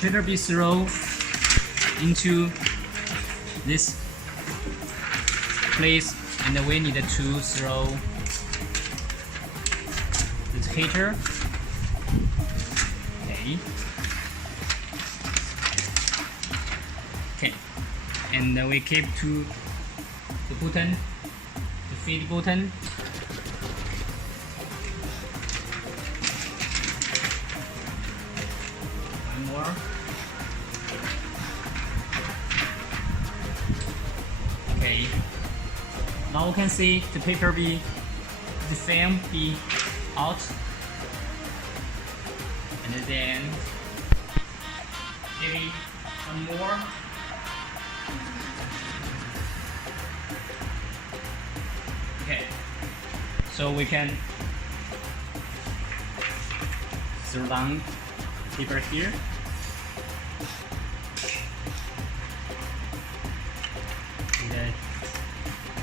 paper be thrown into this place, and then we need to throw this heater. Okay, and then we keep to the button, the feed button. One more. Okay, now we can see the paper be, the film be out, and then maybe one more. Okay, so we can throw down paper here. And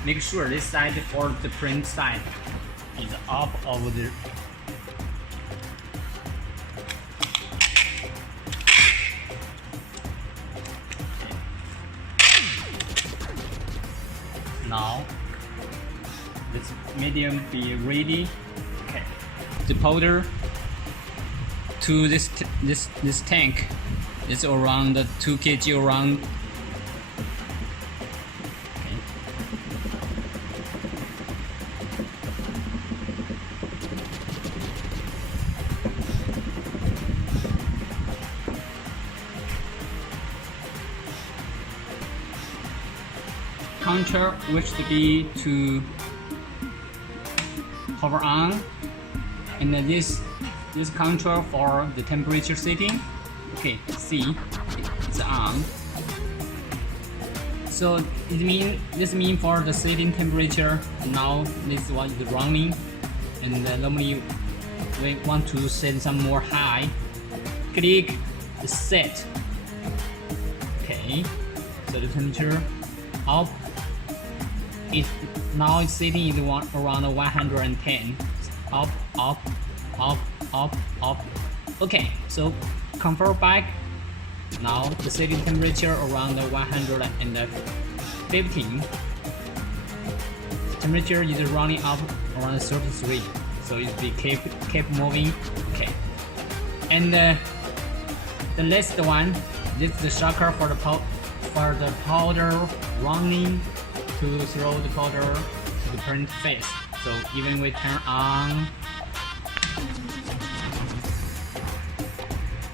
make sure this side for the print side is up over the now. This medium be ready. Okay, the powder to this tank is around 2 kg around. Okay. Counter which to be to power on, and then this control for the temperature setting. Okay, see, it's on. So this mean for the setting temperature. Now this one is running, and normally we want to set some more high. Click the set. Okay, so the temperature up. Now it's sitting in around 110. Up, up, up, up, up. Okay, so convert back. Now the setting temperature around 115. Temperature is running up around 33. So it be keep moving. Okay. And the last one, this is the shocker for the powder running to throw the powder to the print face. So even we turn on.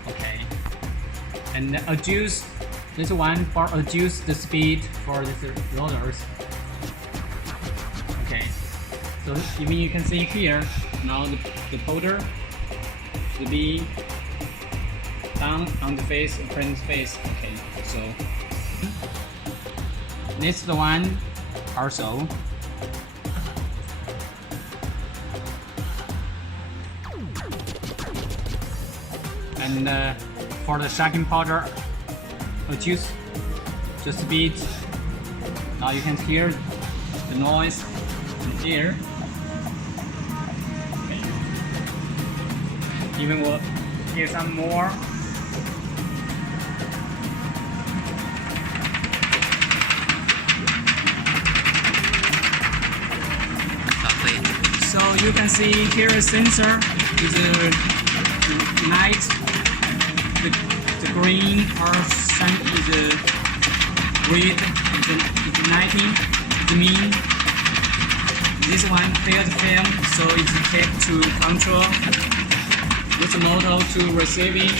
Okay. And adjust this one for adjust the speed for the rollers. Okay. So even you can see here, now the powder will be down on the face, print face. Okay. So this one also. And for the shocking powder, adjust the speed. Now you can hear the noise in the air. Okay. Even we'll hear some more. So you can see here a sensor is a light, the green or sun is a red, it's lighting. It means this one failed film, so it's kept to control this motor to receiving